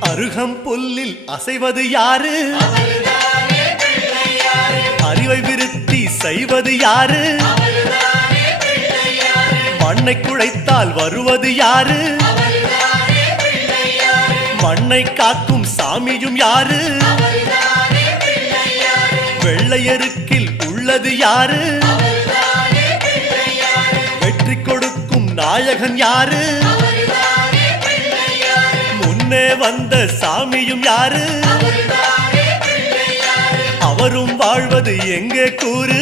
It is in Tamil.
அருகம் புல்லில் அசைவது யாரு? அறிவை விருத்தி செய்வது யாரு? மண்ணை குழைத்தால் வருவது யாரு? மண்ணை காக்கும் சாமியும் யாரு? வெள்ளையருக்கில் உள்ளது யாரு? வெற்றி கொடுக்கும் நாயகன் யாரு? முன்னே வந்த சாமியும் யாரு? அவரும் வாழ்வது எங்கே கூறு?